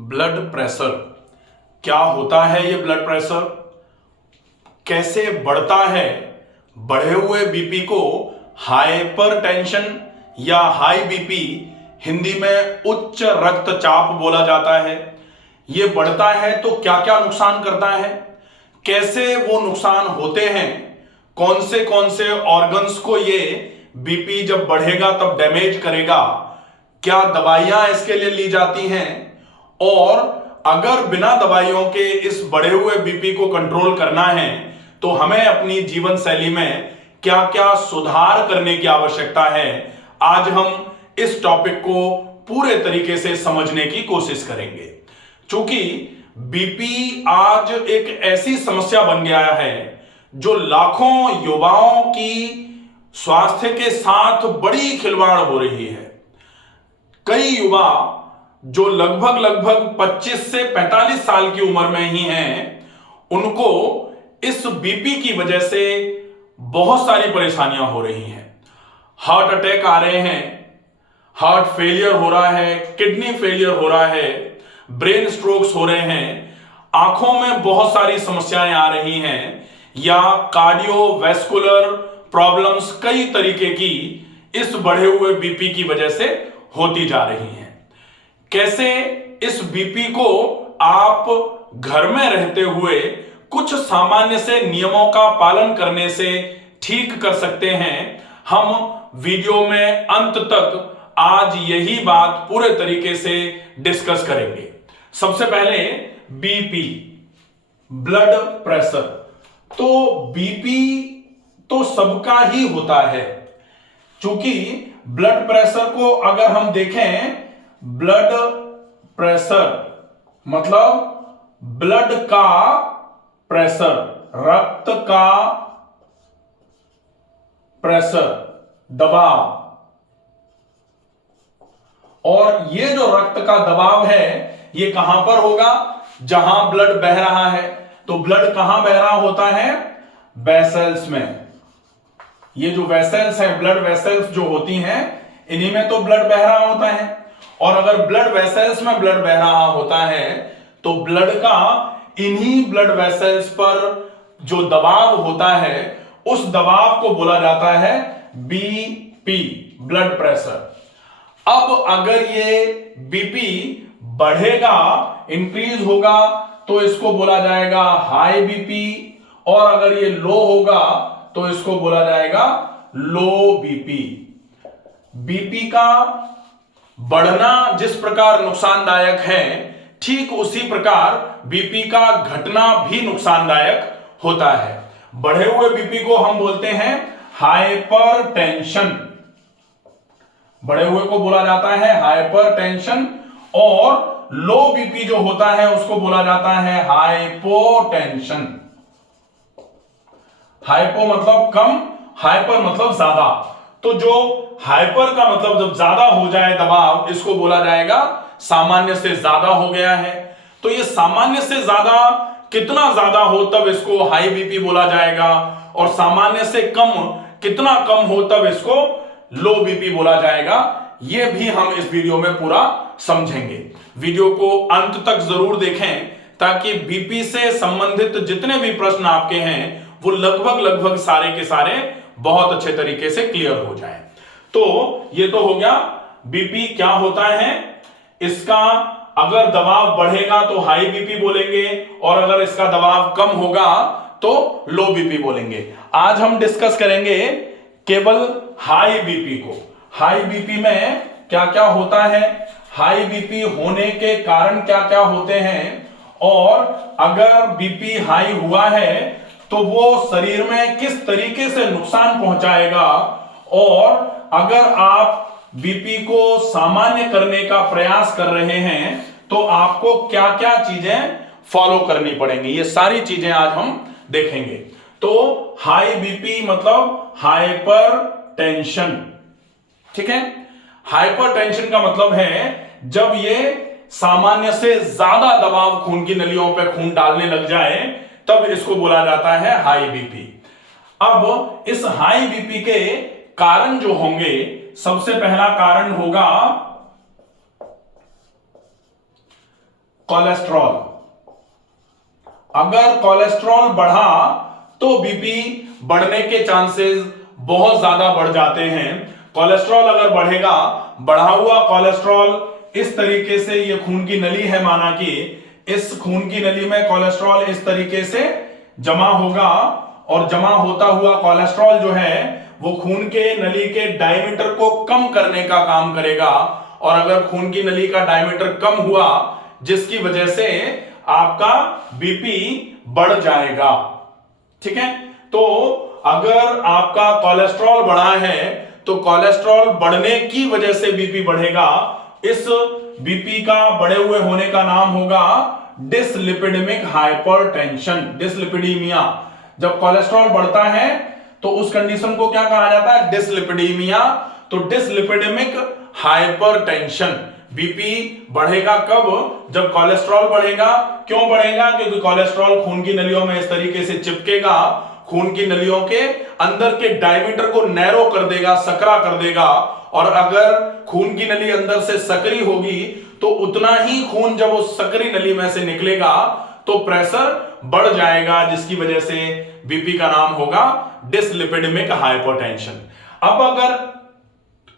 Blood pressure क्या होता है? ये ब्लड प्रेशर कैसे बढ़ता है? बढ़े हुए बीपी को हाइपरटेंशन या हाई बीपी, हिंदी में उच्च रक्तचाप बोला जाता है। ये बढ़ता है तो क्या क्या नुकसान करता है, कैसे वो नुकसान होते हैं, कौन से ऑर्गन्स को ये बीपी जब बढ़ेगा तब डैमेज करेगा, क्या दवाइयां इसके लिए ली जाती हैं, और अगर बिना दवाइयों के इस बढ़े हुए बीपी को कंट्रोल करना है तो हमें अपनी जीवन शैली में क्या क्या सुधार करने की आवश्यकता है। आज हम इस टॉपिक को पूरे तरीके से समझने की कोशिश करेंगे। चूंकि बीपी आज एक ऐसी समस्या बन गया है जो लाखों युवाओं की स्वास्थ्य के साथ बड़ी खिलवाड़ हो रही है। कई युवा जो लगभग 25 से 45 साल की उम्र में ही हैं, उनको इस बीपी की वजह से बहुत सारी परेशानियां हो रही हैं। हार्ट अटैक आ रहे हैं, हार्ट फेलियर हो रहा है, किडनी फेलियर हो रहा है, ब्रेन स्ट्रोक्स हो रहे हैं, आंखों में बहुत सारी समस्याएं आ रही हैं, या कार्डियोवैस्कुलर प्रॉब्लम्स कई तरीके की इस बढ़े हुए बीपी की वजह से होती जा रही हैं। कैसे इस बीपी को आप घर में रहते हुए कुछ सामान्य से नियमों का पालन करने से ठीक कर सकते हैं, हम वीडियो में अंत तक आज यही बात पूरे तरीके से डिस्कस करेंगे। सबसे पहले बीपी, ब्लड प्रेशर। तो बीपी तो सबका ही होता है। चूंकि ब्लड प्रेशर को अगर हम देखें, ब्लड प्रेशर मतलब ब्लड का प्रेशर, रक्त का प्रेशर, दबाव। और ये जो रक्त का दबाव है ये कहां पर होगा? जहां ब्लड बह रहा है। तो ब्लड कहां बह रहा होता है? वेसल्स में। ये जो वेसल्स है, ब्लड वेसल्स जो होती हैं, इन्हीं में तो ब्लड बह रहा होता है। और अगर ब्लड वेसल्स में ब्लड बह रहा होता है तो ब्लड का इन्हीं ब्लड वेसल्स पर जो दबाव होता है उस दबाव को बोला जाता है बीपी, ब्लड प्रेशर। अब अगर ये बीपी बढ़ेगा, इंक्रीज होगा, तो इसको बोला जाएगा हाई बीपी, और अगर ये लो होगा तो इसको बोला जाएगा लो बीपी। बीपी का बढ़ना जिस प्रकार नुकसानदायक है, ठीक उसी प्रकार बीपी का घटना भी नुकसानदायक होता है। बढ़े हुए बीपी को हम बोलते हैं हाइपरटेंशन। बढ़े हुए को बोला जाता है हाइपरटेंशन, और लो बीपी जो होता है उसको बोला जाता है हाइपोटेंशन। हाइपो मतलब कम, हाइपर मतलब ज्यादा। तो जो हाइपर का मतलब जब ज्यादा हो जाए दबाव, इसको बोला जाएगा सामान्य से ज्यादा हो गया है। तो ये सामान्य से ज्यादा कितना ज्यादा हो तब इसको हाई बीपी बोला जाएगा, और सामान्य से कम कितना कम हो तब इसको लो बीपी बोला जाएगा। ये भी हम इस वीडियो में पूरा समझेंगे। वीडियो को अंत तक जरूर देखें ताकि बीपी से संबंधित जितने भी प्रश्न आपके हैं वो लगभग सारे के सारे बहुत अच्छे तरीके से क्लियर हो जाए। तो ये तो हो गया बीपी क्या होता है। इसका अगर दबाव बढ़ेगा तो हाई बीपी बोलेंगे, और अगर इसका दबाव कम होगा तो लो बीपी बोलेंगे। आज हम डिस्कस करेंगे केवल हाई बीपी को। हाई बीपी में क्या क्या होता है, हाई बीपी होने के कारण क्या क्या होते हैं, और अगर बीपी हाई हुआ है तो वो शरीर में किस तरीके से नुकसान पहुंचाएगा, और अगर आप बीपी को सामान्य करने का प्रयास कर रहे हैं तो आपको क्या क्या चीजें फॉलो करनी पड़ेंगी, ये सारी चीजें आज हम देखेंगे। तो हाई बीपी मतलब हाइपर टेंशन, ठीक है। हाइपर टेंशन का मतलब है जब ये सामान्य से ज्यादा दबाव खून की नलियों पे खून डालने लग जाए तब इसको बोला जाता है हाई बीपी। अब इस हाई बीपी के कारण जो होंगे, सबसे पहला कारण होगा कोलेस्ट्रॉल। अगर कोलेस्ट्रॉल बढ़ा तो बीपी बढ़ने के चांसेस बहुत ज्यादा बढ़ जाते हैं। कोलेस्ट्रॉल अगर बढ़ेगा, बढ़ा हुआ कोलेस्ट्रॉल इस तरीके से, ये खून की नली है माना कि इस खून की नली में कोलेस्ट्रॉल इस तरीके से जमा होगा और जमा होता हुआ कोलेस्ट्रॉल जो है वो खून के नली के डायमीटर को कम करने का काम करेगा। और अगर खून की नली का डायमीटर कम हुआ जिसकी वजह से आपका बीपी बढ़ जाएगा। ठीक है, तो अगर आपका कोलेस्ट्रॉल बढ़ा है तो कोलेस्ट्रॉल बढ़ने की वजह से बीपी बढ़ेगा। इस बीपी का बढ़े हुए होने का नाम होगा डिसलिपिडेमिक हाइपरटेंशन, डिसलिपिडीमिया। जब कोलेस्ट्रॉल बढ़ता है तो उस कंडीशन को क्या कहा जाता है? डिसलिपिडीमिया। तो डिसलिपिडेमिक हाइपरटेंशन, बीपी बढ़ेगा कब? जब कोलेस्ट्रॉल बढ़ेगा। क्यों बढ़ेगा? क्योंकि कोलेस्ट्रॉल खून की नलियों में इस तरीके से चिपकेगा, खून की नलियों के अंदर के डायमीटर को नैरो कर देगा, सकरा कर देगा। और अगर खून की नली अंदर से सकरी होगी तो उतना ही खून जब उस सकरी नली में से निकलेगा तो प्रेशर बढ़ जाएगा, जिसकी वजह से बीपी का नाम होगा डिसलिपिडेमिक हाइपरटेंशन। अब अगर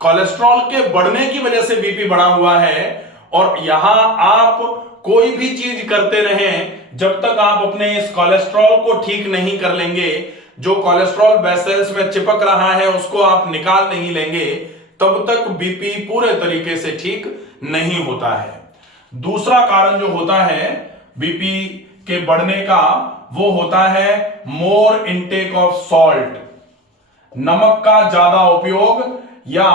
कोलेस्ट्रॉल के बढ़ने की वजह से बीपी बढ़ा हुआ है और यहां आप कोई भी चीज करते रहें, जब तक आप अपने इस कोलेस्ट्रॉल को ठीक नहीं कर लेंगे, जो कोलेस्ट्रॉल वेसल्स में चिपक रहा है उसको आप निकाल नहीं लेंगे, तब तक बीपी पूरे तरीके से ठीक नहीं होता है। दूसरा कारण जो होता है बीपी के बढ़ने का वो होता है मोर इनटेक ऑफ सॉल्ट, नमक का ज्यादा उपयोग या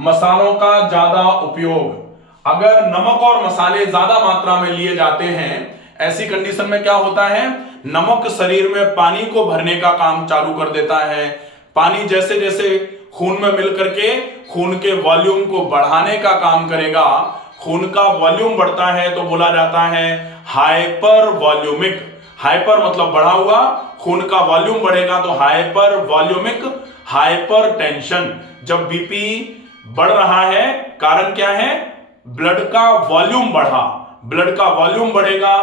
मसालों का ज्यादा उपयोग। अगर नमक और मसाले ज्यादा मात्रा में लिए जाते हैं, ऐसी कंडीशन में क्या होता है? नमक शरीर में पानी को भरने का काम चालू कर देता है। पानी जैसे जैसे खून में मिल करके खून के वॉल्यूम को बढ़ाने का काम करेगा। खून का वॉल्यूम बढ़ता है तो बोला जाता है हाइपर वॉल्यूमिक। हाइपर मतलब बढ़ा हुआ, खून का वॉल्यूम बढ़ेगा तो हाइपर वॉल्यूमिक हाइपरटेंशन। जब बीपी बढ़ रहा है, कारण क्या है? ब्लड का वॉल्यूम बढ़ा, ब्लड का वॉल्यूम बढ़ेगा।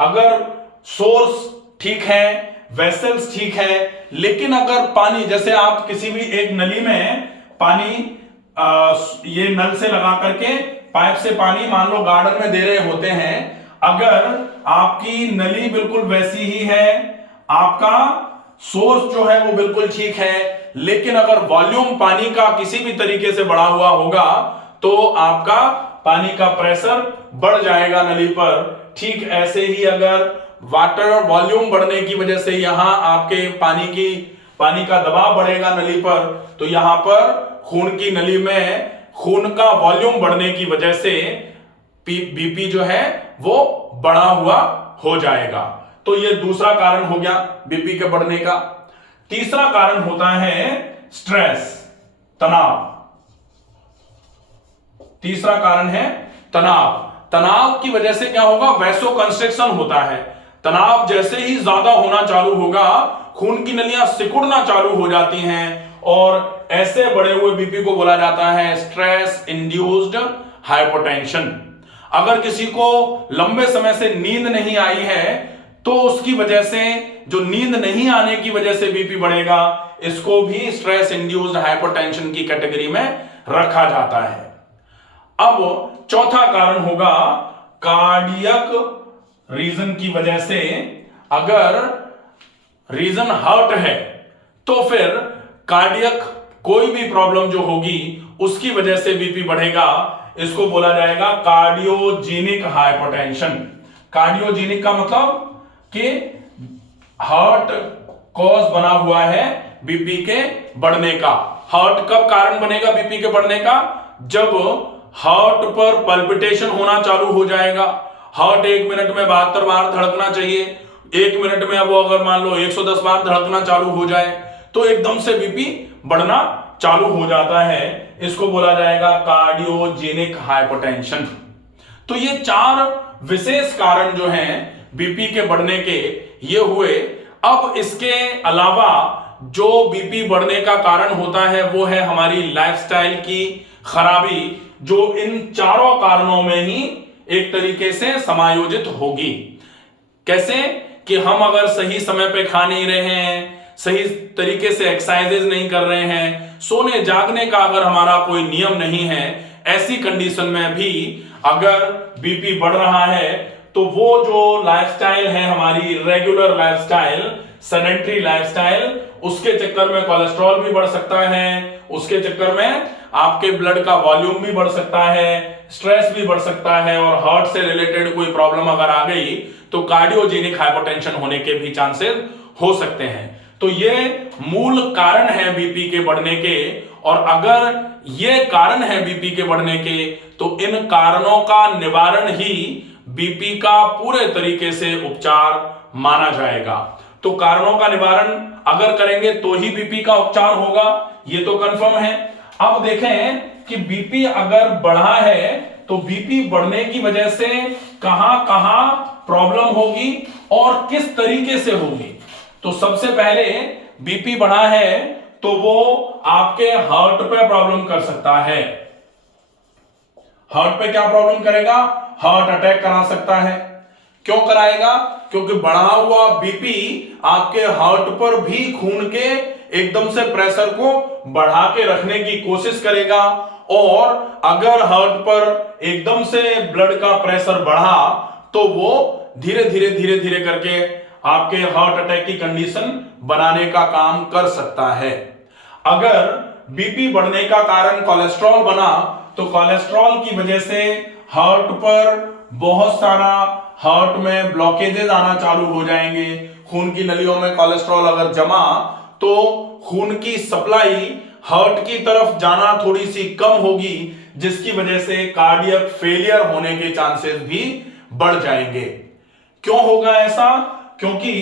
अगर सोर्स ठीक है, वेसल्स ठीक है, लेकिन अगर पानी, जैसे आप किसी भी एक नली में पानी ये नल से लगा करके पाइप से पानी मान लो गार्डन में दे रहे होते हैं, अगर आपकी नली बिल्कुल वैसी ही है, आपका सोर्स जो है वो बिल्कुल ठीक है, लेकिन अगर वॉल्यूम पानी का किसी भी तरीके से बढ़ा हुआ होगा तो आपका पानी का प्रेशर बढ़ जाएगा नली पर। ठीक ऐसे ही अगर वाटर वॉल्यूम बढ़ने की वजह से यहां आपके पानी का दबाव बढ़ेगा नली पर, तो यहां पर खून की नली में खून का वॉल्यूम बढ़ने की वजह से बीपी जो है वो बढ़ा हुआ हो जाएगा। तो ये दूसरा कारण हो गया बीपी के बढ़ने का। तीसरा कारण होता है स्ट्रेस, तनाव। तीसरा कारण है तनाव। तनाव की वजह से क्या होगा? वैसोकंस्ट्रिक्शन होता है। तनाव जैसे ही ज्यादा होना चालू होगा, खून की नलियां सिकुड़ना चालू हो जाती हैं और ऐसे बढ़े हुए बीपी को बोला जाता है स्ट्रेस इंड्यूस्ड हाइपोटेंशन। अगर किसी को लंबे समय से नींद नहीं आई है तो उसकी वजह से, जो नींद नहीं आने की वजह से बीपी बढ़ेगा, इसको भी स्ट्रेस इंड्यूस्ड हाइपोटेंशन की कैटेगरी में रखा जाता है। अब चौथा कारण होगा कार्डियक रीजन की वजह से। अगर रीजन हार्ट है तो फिर कार्डियक कोई भी प्रॉब्लम जो होगी उसकी वजह से बीपी बढ़ेगा। इसको बोला जाएगा कार्डियोजेनिक हाइपोटेंशन। कार्डियोजेनिक का मतलब कि हार्ट कॉज बना हुआ है बीपी के बढ़ने का। हार्ट कब कारण बनेगा बीपी के बढ़ने का? जब हार्ट पर पल्पिटेशन होना चालू हो जाएगा। हार्ट 1 मिनट में 72 बार धड़कना चाहिए, 1 मिनट में अब वो अगर मान लो 110 बार धड़कना चालू हो जाए तो एकदम से बीपी बढ़ना चालू हो जाता है। इसको बोला जाएगा कार्डियोजेनिक हाइपोटेंशन। तो ये 4 विशेष कारण जो हैं बीपी के बढ़ने के, ये हुए। अब इसके अलावा जो बीपी बढ़ने का कारण होता है वो है हमारी लाइफस्टाइल की खराबी, जो इन चारों कारणों में ही एक तरीके से समायोजित होगी। कैसे कि हम अगर सही समय पे खा नहीं रहे हैं, सही तरीके से एक्सरसाइजेज नहीं कर रहे हैं, सोने जागने का अगर हमारा कोई नियम नहीं है, ऐसी कंडीशन में भी अगर बीपी बढ़ रहा है तो वो जो लाइफस्टाइल है हमारी रेगुलर लाइफस्टाइल, सेडेंटरी लाइफस्टाइल, उसके चक्कर में कोलेस्ट्रॉल भी बढ़ सकता है, उसके चक्कर में आपके ब्लड का वॉल्यूम भी बढ़ सकता है, स्ट्रेस भी बढ़ सकता है, और हार्ट से रिलेटेड कोई प्रॉब्लम अगर आ गई तो कार्डियोजेनिक हाइपरटेंशन होने के भी चांसेस हो सकते हैं। तो ये मूल कारण है बीपी के बढ़ने के, और अगर ये कारण है बीपी के बढ़ने के तो इन कारणों का निवारण ही बीपी का पूरे तरीके से उपचार माना जाएगा। तो कारणों का निवारण अगर करेंगे तो ही बीपी का उपचार होगा, ये तो कंफर्म है। अब देखें कि बीपी अगर बढ़ा है तो बीपी बढ़ने की वजह से कहां कहां प्रॉब्लम होगी और किस तरीके से होगी। तो सबसे पहले बीपी बढ़ा है तो वो आपके हार्ट पे प्रॉब्लम कर सकता है। हार्ट पे क्या प्रॉब्लम करेगा? हार्ट अटैक करा सकता है। क्यों कराएगा? क्योंकि बढ़ा हुआ बीपी आपके हार्ट पर भी खून के एकदम से प्रेशर को बढ़ा के रखने की कोशिश करेगा, और अगर हार्ट पर एकदम से ब्लड का प्रेशर बढ़ा तो वो धीरे धीरे करके आपके हार्ट अटैक की कंडीशन बनाने का काम कर सकता है। अगर बीपी बढ़ने का कारण कोलेस्ट्रॉल बना तो कोलेस्ट्रॉल की वजह से हार्ट पर बहुत सारा हार्ट में ब्लॉकेजेस आना चालू हो जाएंगे। खून की नलियों में कोलेस्ट्रॉल अगर जमा तो खून की सप्लाई हार्ट की तरफ जाना थोड़ी सी कम होगी, जिसकी वजह से कार्डियक फेलियर होने के चांसेस भी बढ़ जाएंगे। क्यों होगा ऐसा? क्योंकि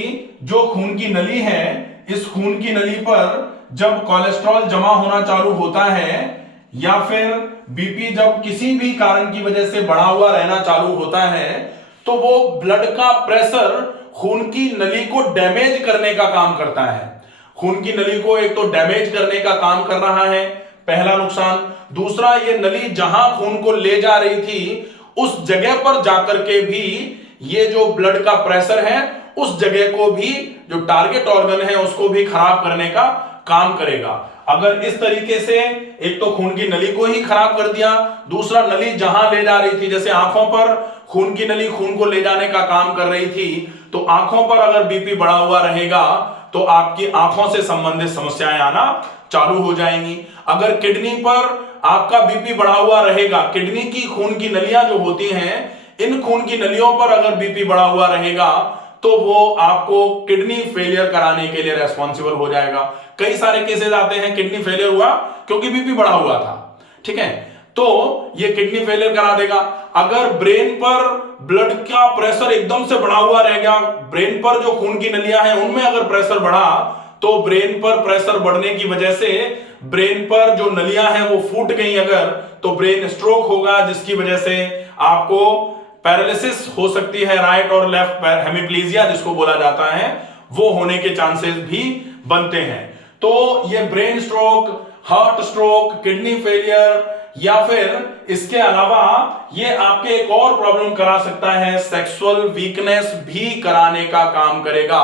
जो खून की नली है, इस खून की नली पर जब कोलेस्ट्रॉल जमा होना चालू होता है या फिर बीपी जब किसी भी कारण की वजह से बढ़ा हुआ रहना चालू होता है तो वो ब्लड का प्रेशर खून की नली को डैमेज करने का काम करता है। खून की नली को एक तो डैमेज करने का काम कर रहा है, पहला नुकसान। दूसरा, ये नली जहां खून को ले जा रही थी उस जगह पर जाकर के भी ये जो ब्लड का प्रेशर है उस जगह को भी, जो टारगेट ऑर्गन है उसको भी खराब करने का काम करेगा। अगर इस तरीके से एक तो खून की नली को ही खराब कर दिया, दूसरा नली जहां ले जा रही थी, जैसे आंखों पर खून की नली खून को ले जाने का काम कर रही थी, तो आंखों पर अगर बीपी बढ़ा हुआ रहेगा तो आपकी आंखों से संबंधित समस्याएं आना चालू हो जाएंगी। अगर किडनी पर आपका बीपी बढ़ा हुआ रहेगा, किडनी की खून की नलियां जो होती हैं, इन खून की नलियों पर अगर बीपी बढ़ा हुआ रहेगा तो वो आपको किडनी फेलियर कराने के लिए रेस्पॉन्सिबल हो जाएगा। कई सारे केसेस आते हैं किडनी फेलियर हुआ क्योंकि बीपी बढ़ा हुआ था, ठीक है, तो ये किडनी फेलियर करा देगा। अगर ब्रेन पर ब्लड का प्रेशर एकदम से बढ़ा हुआ रह गया, ब्रेन पर जो खून की नलियां हैं उनमें अगर प्रेशर बढ़ा तो ब्रेन पर प्रेशर बढ़ने की वजह से ब्रेन पर जो नलियां हैं वो फूट गई अगर, तो ब्रेन स्ट्रोक होगा, जिसकी वजह से आपको पैरालिसिस हो सकती है, राइट और लेफ्ट हेमिप्लीजिया जिसको बोला जाता है, वो होने के चांसेस भी बनते हैं। तो ये brain stroke, heart stroke, kidney failure या फिर इसके अलावा ये आपके एक और प्रॉब्लम करा सकता है, सेक्सुअल वीकनेस भी कराने का काम करेगा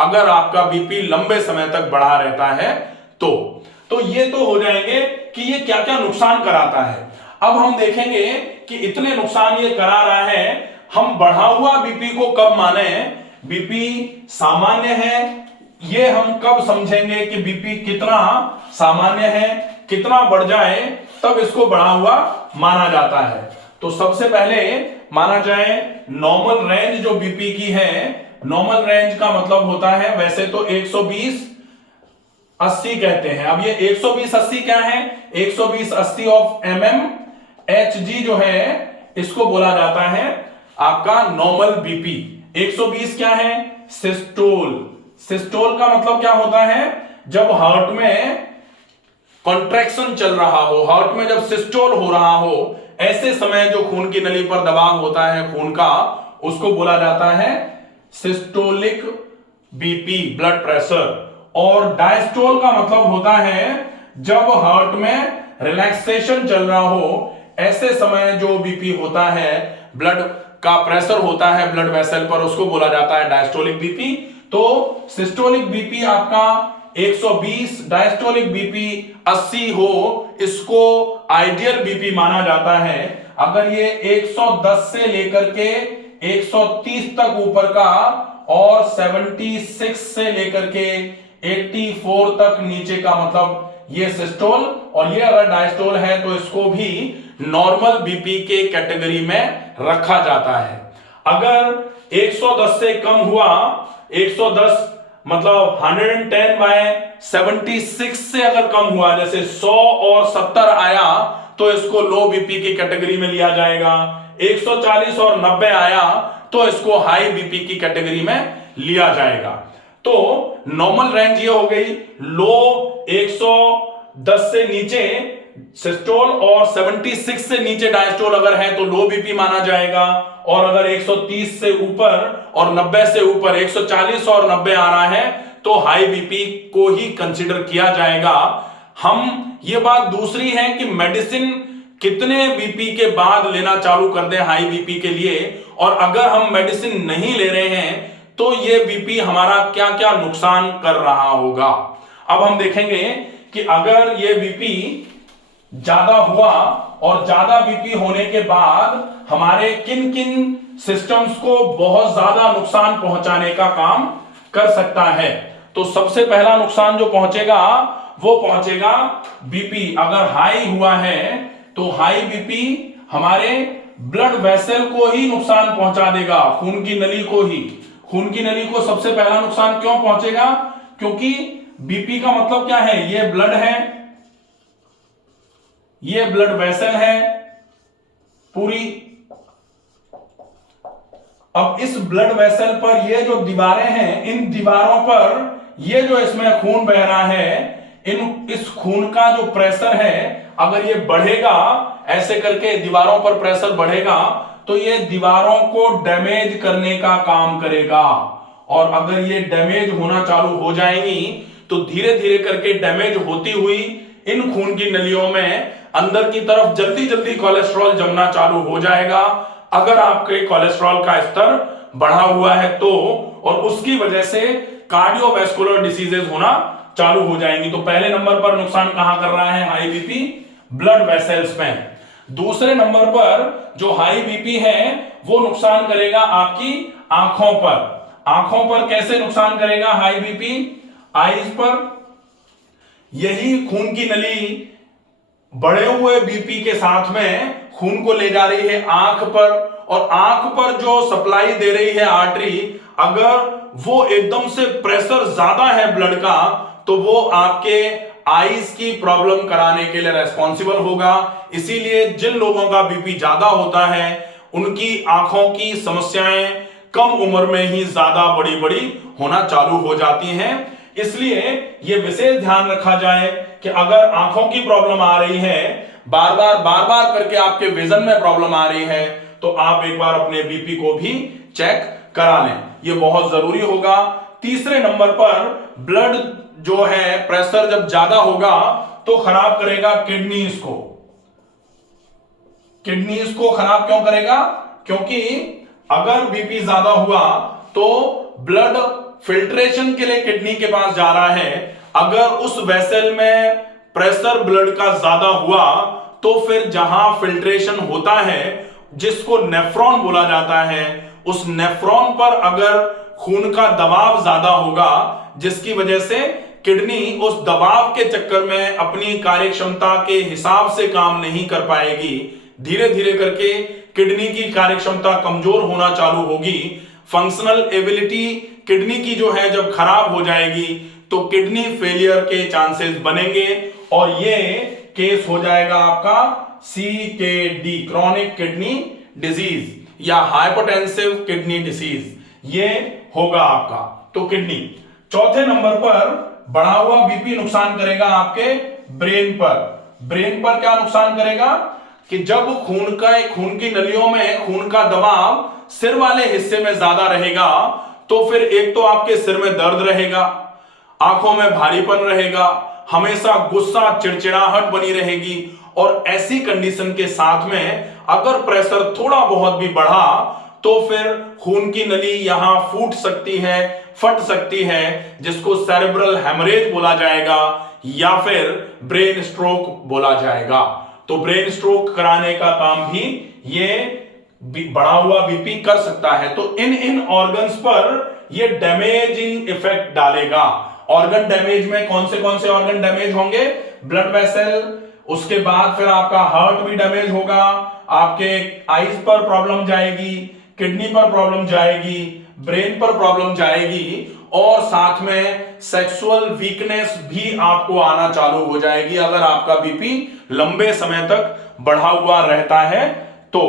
अगर आपका बीपी लंबे समय तक बढ़ा रहता है तो ये तो हो जाएंगे कि ये क्या क्या नुकसान कराता है। अब हम देखेंगे कि इतने नुकसान ये करा रहा है, हम बढ़ा हुआ बीपी को कब माने, बीपी सामान्य है ये हम कब समझेंगे कि बीपी कितना सामान्य है, कितना बढ़ जाए तब इसको बढ़ा हुआ माना जाता है। तो सबसे पहले माना जाए नॉर्मल रेंज जो बीपी की है, नॉर्मल रेंज का मतलब होता है, वैसे तो 120/80 कहते हैं। अब ये 120/80 क्या है? 120/80 ऑफ mmHg जो है इसको बोला जाता है आपका नॉर्मल बीपी। 120 क्या है? सिस्टोल। सिस्टोल का मतलब क्या होता है? जब हार्ट में कॉन्ट्रैक्शन चल रहा हो, हार्ट में जब सिस्टोल हो रहा हो, ऐसे समय जो खून की नली पर दबाव होता है खून का, उसको बोला जाता है सिस्टोलिक बीपी, ब्लड प्रेशर। और डायस्टोल का मतलब होता है जब हार्ट में रिलैक्सेशन चल रहा हो, ऐसे समय जो बीपी होता है ब्लड का प्रेशर होता है ब्लड वेसल पर, उसको बोला जाता है डायस्टोलिक बीपी। तो सिस्टोलिक बीपी आपका 120, डायस्टोलिक बीपी 80 हो, इसको आइडियल बीपी माना जाता है। अगर ये 110 से लेकर के 130 तक ऊपर का और 76 से लेकर के 84 तक नीचे का, मतलब ये सिस्टोल, और ये अगर डायस्टोल है तो इसको भी नॉर्मल बीपी के कैटेगरी में रखा जाता है। अगर 110 से कम हुआ, 110 मतलब 110/76 से अगर कम हुआ, जैसे 100 और 70 आया तो इसको लो बीपी की कैटेगरी में लिया जाएगा। 140 और 90 आया तो इसको हाई बीपी की कैटेगरी में लिया जाएगा। तो नॉर्मल रेंज ये हो गई, लो 110 से नीचे सिस्टोल और 76 से नीचे डायस्टोल अगर है तो लो बीपी माना जाएगा, और अगर 130 से ऊपर और 90 से ऊपर 140 और 90 आ रहा है तो हाई बीपी को ही कंसीडर किया जाएगा। हम ये बात दूसरी है कि मेडिसिन कितने बीपी के बाद लेना चालू कर दें हाई बीपी के लिए, और अगर हम मेडिसिन नहीं ले रहे हैं तो ये बीपी हमारा क्या क्या नुकसान कर रहा होगा। अब हम देखेंगे कि अगर ये बीपी ज्यादा हुआ और ज्यादा बीपी होने के बाद हमारे किन किन सिस्टम्स को बहुत ज्यादा नुकसान पहुंचाने का काम कर सकता है। तो सबसे पहला नुकसान जो पहुंचेगा वो पहुंचेगा बीपी अगर हाई हुआ है तो हाई बीपी हमारे ब्लड वेसल को ही नुकसान पहुंचा देगा, खून की नली को ही। खून की नली को सबसे पहला नुकसान क्यों पहुंचेगा? क्योंकि बीपी का मतलब क्या है, ये ब्लड है, ये ब्लड वेसल है पूरी। अब इस ब्लड वेसल पर ये जो दीवारें हैं, इन दीवारों पर ये जो इसमें खून बह रहा है, इस खून का जो प्रेशर है अगर ये बढ़ेगा, ऐसे करके दीवारों पर प्रेशर बढ़ेगा तो ये दीवारों को डैमेज करने का काम करेगा, और अगर ये डैमेज होना चालू हो जाएंगी तो धीरे धीरे करके डैमेज होती हुई इन खून की नलियों में अंदर की तरफ जल्दी जल्दी कोलेस्ट्रॉल जमना चालू हो जाएगा अगर आपके कोलेस्ट्रॉल का स्तर बढ़ा हुआ है तो, और उसकी वजह से कार्डियोवैस्कुलर डिसीजेज होना चालू हो जाएंगी। तो पहले नंबर पर नुकसान कहां कर रहा है हाई बीपी? ब्लड वेसल्स में। दूसरे नंबर पर जो हाई बीपी है वो नुकसान करेगा आपकी आंखों पर। आंखों पर कैसे नुकसान करेगा हाई बीपी? आईज पर। यही खून की नली बढ़े हुए बीपी के साथ में खून को ले जा रही है आंख पर, और आंख पर जो सप्लाई दे रही है आर्टरी, अगर वो एकदम से प्रेशर ज्यादा है ब्लड का तो वो आपके आईज की प्रॉब्लम कराने के लिए रेस्पॉन्सिबल होगा। इसीलिए जिन लोगों का बीपी ज्यादा होता है उनकी आंखों की समस्याएं कम उम्र में ही ज्यादा बड़ी बड़ी होना चालू हो जाती हैं। इसलिए यह विशेष ध्यान रखा जाए कि अगर आंखों की प्रॉब्लम आ रही है, बार बार करके आपके विजन में प्रॉब्लम आ रही है, तो आप एक बार अपने बीपी को भी चेक करा लें, यह बहुत जरूरी होगा। तीसरे नंबर पर ब्लड जो है प्रेशर जब ज्यादा होगा तो खराब करेगा किडनीज को। किडनीज को खराब क्यों करेगा? क्योंकि अगर बीपी ज्यादा हुआ तो ब्लड फिल्ट्रेशन के लिए किडनी के पास जा रहा है, अगर उस वेसल में प्रेशर ब्लड का ज्यादा हुआ तो फिर जहां फिल्ट्रेशन होता है जिसको नेफ्रॉन बोला जाता है, उस नेफ्रॉन पर अगर खून का दबाव ज्यादा होगा जिसकी वजह से किडनी उस दबाव के चक्कर में अपनी कार्यक्षमता के हिसाब से काम नहीं कर पाएगी, धीरे धीरे करके किडनी की कार्यक्षमता कमजोर होना चालू होगी। फंक्शनल एबिलिटी किडनी की जो है जब खराब हो जाएगी तो किडनी फेलियर के चांसेस बनेंगे, और ये केस हो जाएगा आपका CKD, क्रॉनिक किडनी डिजीज या हाइपोटेंसिव किडनी डिसीज, ये होगा आपका। तो किडनी। चौथे नंबर पर बढ़ा हुआ बीपी नुकसान करेगा आपके ब्रेन पर। ब्रेन पर क्या नुकसान करेगा कि जब खून की नलियों में खून का दबाव सिर वाले हिस्से में ज्यादा रहेगा तो फिर एक तो आपके सिर में दर्द रहेगा, आंखों में भारीपन रहेगा, हमेशा गुस्सा चिड़चिड़ाहट बनी रहेगी, और ऐसी कंडीशन के साथ में अगर प्रेशर थोड़ा बहुत भी बढ़ा तो फिर खून की नली यहां फूट सकती है, फट सकती है, जिसको सेरेब्रल हेमरेज बोला जाएगा या फिर ब्रेन स्ट्रोक बोला जाएगा। तो ब्रेन स्ट्रोक कराने का काम भी ये बढ़ा हुआ बीपी कर सकता है। तो इन ऑर्गन्स पर ये डैमेजिंग इफेक्ट डालेगा। ऑर्गन डैमेज में कौन से ऑर्गन डैमेज होंगे? ब्लड वेसल, उसके बाद फिर आपका हार्ट भी डैमेज होगा, आपके आईज पर प्रॉब्लम जाएगी, किडनी पर प्रॉब्लम जाएगी, ब्रेन पर प्रॉब्लम जाएगी और साथ में सेक्सुअल वीकनेस भी आपको आना चालू हो जाएगी अगर आपका बीपी लंबे समय तक बढ़ा हुआ रहता है। तो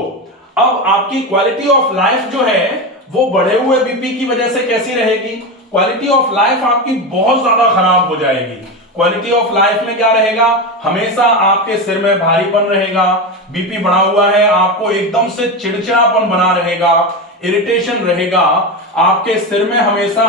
अब आपकी क्वालिटी ऑफ लाइफ जो है वो बढ़े हुए बीपी की वजह से कैसी रहेगी? क्वालिटी ऑफ लाइफ आपकी बहुत ज्यादा खराब हो जाएगी। क्वालिटी ऑफ लाइफ में क्या रहेगा? हमेशा आपके सिर में भारीपन रहेगा, बीपी बढ़ा हुआ है, आपको एकदम से चिड़चिड़ापन बना रहेगा, इरिटेशन रहेगा, आपके सिर में हमेशा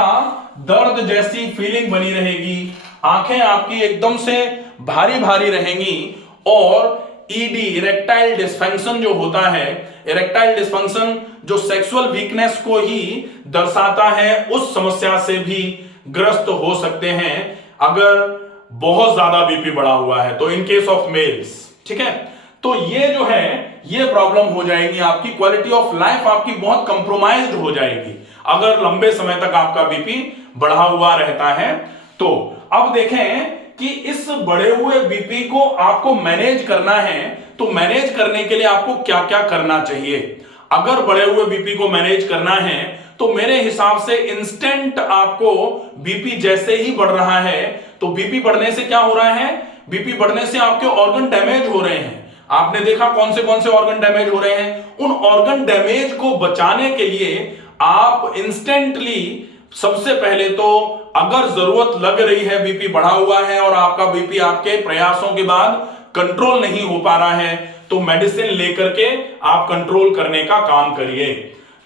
दर्द जैसी फीलिंग बनी रहेगी, आंखें आपकी एकदम से भारी भारी रहेंगी और ईडी इरेक्टाइल डिस्फंक्शन जो होता है, इरेक्टाइल डिस्फंक्शन जो सेक्सुअल वीकनेस को ही दर्शाता है, उस समस्या से भी ग्रस्त हो सकते हैं अगर बहुत ज्यादा बीपी बढ़ा हुआ है तो इन केस ऑफ मेल्स। ठीक है, तो ये जो है ये प्रॉब्लम हो जाएगी, आपकी क्वालिटी ऑफ लाइफ आपकी बहुत कंप्रोमाइज्ड हो जाएगी अगर लंबे समय तक आपका बीपी बढ़ा हुआ रहता है। तो अब देखें कि इस बढ़े हुए बीपी को आपको मैनेज करना है, तो मैनेज करने के लिए आपको क्या क्या करना चाहिए? अगर बढ़े हुए बीपी को मैनेज करना है तो मेरे हिसाब से इंस्टेंट आपको बीपी जैसे ही बढ़ रहा है, तो बीपी बढ़ने से क्या हो रहा है? बीपी बढ़ने से आपके ऑर्गन डैमेज हो रहे हैं। आपने देखा कौन से ऑर्गन डैमेज हो रहे हैं? उन ऑर्गन डैमेज को बचाने के लिए आप इंस्टेंटली सबसे पहले तो अगर जरूरत लग रही है, बीपी बढ़ा हुआ है और आपका बीपी आपके प्रयासों के बाद कंट्रोल नहीं हो पा रहा है, तो मेडिसिन लेकर के आप कंट्रोल करने का काम करिए।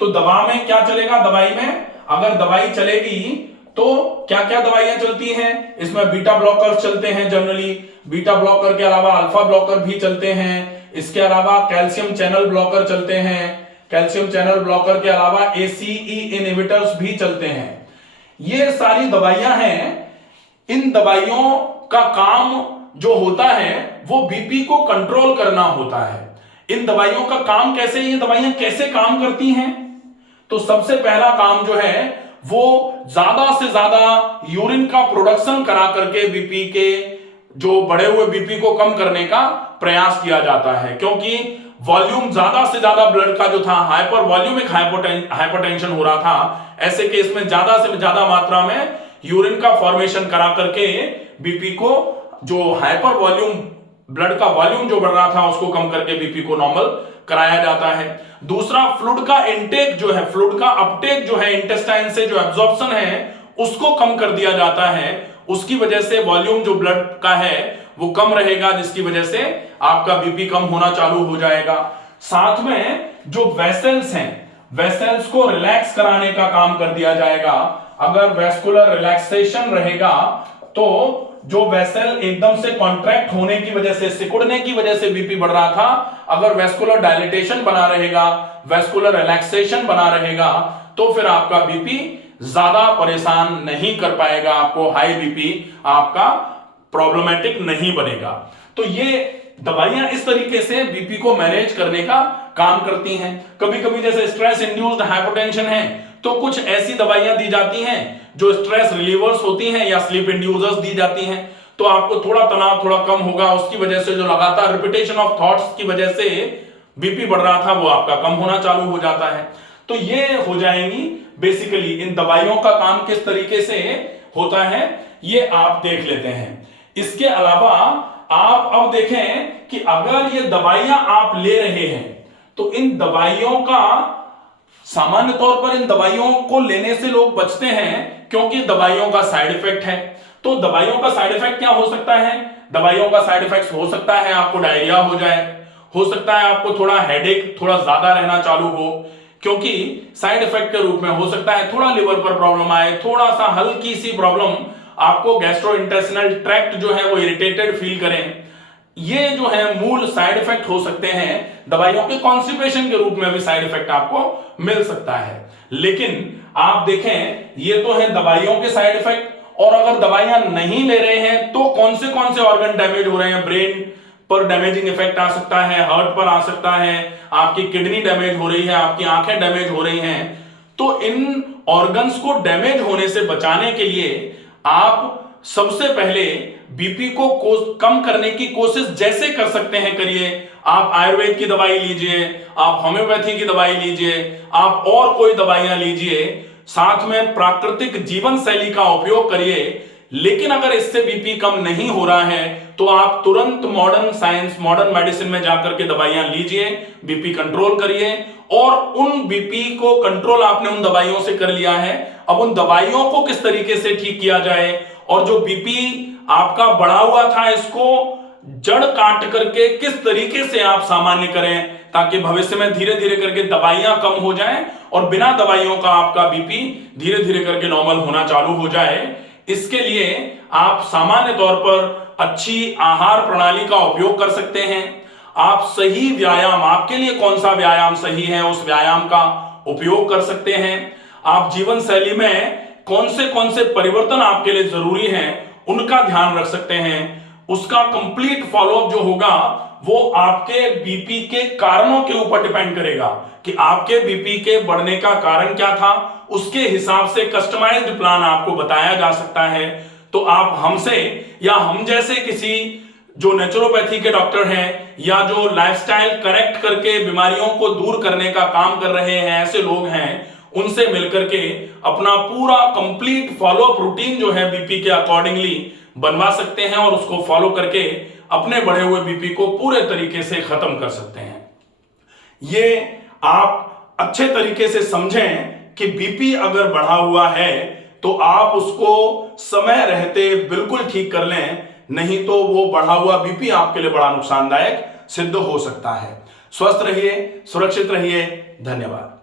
तो दवा में क्या चलेगा? दवाई में अगर दवाई चलेगी तो क्या क्या दवाइयां चलती हैं? इसमें बीटा ब्लॉकर चलते हैं जनरली, बीटा ब्लॉकर के अलावा अल्फा ब्लॉकर भी चलते हैं, इसके अलावा कैल्शियम चैनल ब्लॉकर चलते हैं, कैल्शियम चैनल ब्लॉकर के अलावा एसीई इनहिबिटर्स भी चलते हैं। ये सारी दवाइयां हैं। इन दवाइयों का काम जो होता है वो बीपी को कंट्रोल करना होता है। इन दवाइयों का काम कैसे, ये दवाइयां कैसे काम करती हैं? तो सबसे पहला काम जो है वो ज्यादा से ज्यादा यूरिन का प्रोडक्शन करा करके बीपी के जो बढ़े हुए बीपी को कम करने का प्रयास किया जाता है, क्योंकि वॉल्यूम ज्यादा से ज्यादा ब्लड का जो था, हाइपर वॉल्यूमिक हाइपरटेंशन हो रहा था, ऐसे केस में ज्यादा से ज्यादा मात्रा में यूरिन का फॉर्मेशन करा करके बीपी को, जो हाइपर वॉल्यूम ब्लड का वॉल्यूम जो बढ़ रहा था उसको कम करके बीपी को नॉर्मल कराया जाता है। दूसरा, फ्लूइड का इनटेक जो है, फ्लूइड का अपटेक जो है, इंटेस्टाइन से जो एब्जॉर्प्शन है उसको कम कर दिया जाता है। उसकी वजह से वॉल्यूम जो ब्लड का है वो कम रहेगा, जिसकी वजह से आपका बीपी कम होना चालू हो जाएगा। साथ में जो वेसल्स हैं, वेसल्स को रिलैक्स कराने का काम कर दिया जाएगा। अगर वेस्कुलर रिलैक्सेशन रहेगा तो जो वेसल एकदम से कॉन्ट्रैक्ट होने की वजह से, सिकुड़ने की वजह से बीपी बढ़ रहा था, अगर वेस्कुलर डायलिटेशन बना रहेगा, वेस्कुलर रिलैक्सेशन बना रहेगा, तो फिर आपका बीपी ज्यादा परेशान नहीं कर पाएगा, आपको हाई बीपी आपका प्रॉब्लमेटिक नहीं बनेगा। तो ये दवाइयां इस तरीके से बीपी को मैनेज करने का काम करती हैं। कभी कभी जैसे स्ट्रेस इंड्यूस्ड हाइपोटेंशन है तो कुछ ऐसी दवाइयां दी जाती हैं जो स्ट्रेस रिलीवर्स होती हैं या स्लीप इंड्यूसर्स दी जाती हैं, तो आपको थोड़ा तनाव थोड़ा कम होगा। उसकी वजह से जो लगातार रिपीटेशन ऑफ थॉट्स की वजह से बीपी बढ़ रहा था वो आपका कम होना चालू हो जाता है। तो ये हो जाएंगी बेसिकली इन दवाइयों का काम किस तरीके से होता है ये आप देख लेते हैं। इसके अलावा आप अब देखें कि अगर ये दवाइयां आप ले रहे हैं तो इन दवाइयों का, सामान्य तौर पर इन दवाइयों को लेने से लोग बचते हैं क्योंकि दवाइयों का साइड इफेक्ट है। तो दवाइयों का साइड इफेक्ट क्या हो सकता है? दवाइयों का साइड इफेक्ट हो सकता है आपको डायरिया हो जाए, हो सकता है आपको थोड़ा हेडेक थोड़ा ज्यादा रहना चालू हो, क्योंकि साइड इफेक्ट के रूप में हो सकता है थोड़ा लिवर पर प्रॉब्लम आए, थोड़ा सा हल्की सी प्रॉब्लम, आपको गैस्ट्रोइंटेस्टिनल ट्रैक्ट जो है वो इरिटेटेड फील करें, ये जो है मूल साइड इफेक्ट हो सकते हैं। दवाइयों के कॉन्स्टिपेशन के रूप में भी साइड इफेक्ट आपको मिल सकता है। लेकिन आप देखें, ये तो है दवाइयों के साइड इफेक्ट, और अगर दवाइयां नहीं ले रहे हैं तो कौन से ऑर्गन डैमेज हो रहे हैं। ब्रेन पर डैमेजिंग इफेक्ट आ सकता है, हार्ट पर आ सकता है, आपकी किडनी डैमेज हो रही है, आपकी आंखें डैमेज हो रही हैं। तो इन ऑर्गन्स को डैमेज होने से बचाने के लिए आप सबसे पहले बीपी को कम करने की कोशिश जैसे कर सकते हैं करिए। आप आयुर्वेद की दवाई लीजिए, आप होम्योपैथी की दवाई लीजिए, आप और कोई दवाइयां लीजिए, साथ में प्राकृतिक जीवन शैली का उपयोग करिए। लेकिन अगर इससे बीपी कम नहीं हो रहा है तो आप तुरंत मॉडर्न साइंस, मॉडर्न मेडिसिन में जाकर के दवाइयां लीजिए, बीपी कंट्रोल करिए। और उन बीपी को कंट्रोल आपने उन दवाइयों से कर लिया है, अब उन दवाइयों को किस तरीके से ठीक किया जाए, और जो बीपी आपका बढ़ा हुआ था इसको जड़ काट करके किस तरीके से आप सामान्य करें, ताकि भविष्य में धीरे धीरे करके दवाइयां कम हो जाएं और बिना दवाइयों का आपका बीपी धीरे धीरे करके नॉर्मल होना चालू हो जाए। इसके लिए आप सामान्य तौर पर अच्छी आहार प्रणाली का उपयोग कर सकते हैं। आप सही व्यायाम, आपके लिए कौन सा व्यायाम सही है उस व्यायाम का उपयोग कर सकते हैं। आप जीवन शैली में कौन से परिवर्तन आपके लिए जरूरी हैं उनका ध्यान रख सकते हैं। उसका कंप्लीट फॉलोअप जो होगा वो आपके बीपी के कारणों के ऊपर डिपेंड करेगा कि आपके बीपी के बढ़ने का कारण क्या था। उसके हिसाब से कस्टमाइज्ड प्लान आपको बताया जा सकता है। तो आप हमसे या हम जैसे किसी जो नेचुरोपैथी के डॉक्टर हैं या जो लाइफस्टाइल करेक्ट करके बीमारियों को दूर करने का काम कर रहे हैं, ऐसे लोग हैं, उनसे मिलकर के अपना पूरा कंप्लीट फॉलोअप रूटीन जो है बीपी के अकॉर्डिंगली बनवा सकते हैं और उसको फॉलो करके अपने बढ़े हुए बीपी को पूरे तरीके से खत्म कर सकते हैं। ये आप अच्छे तरीके से समझें कि बीपी अगर बढ़ा हुआ है तो आप उसको समय रहते बिल्कुल ठीक कर लें, नहीं तो वो बढ़ा हुआ बीपी आपके लिए बड़ा नुकसानदायक सिद्ध हो सकता है। स्वस्थ रहिए, सुरक्षित रहिए। धन्यवाद।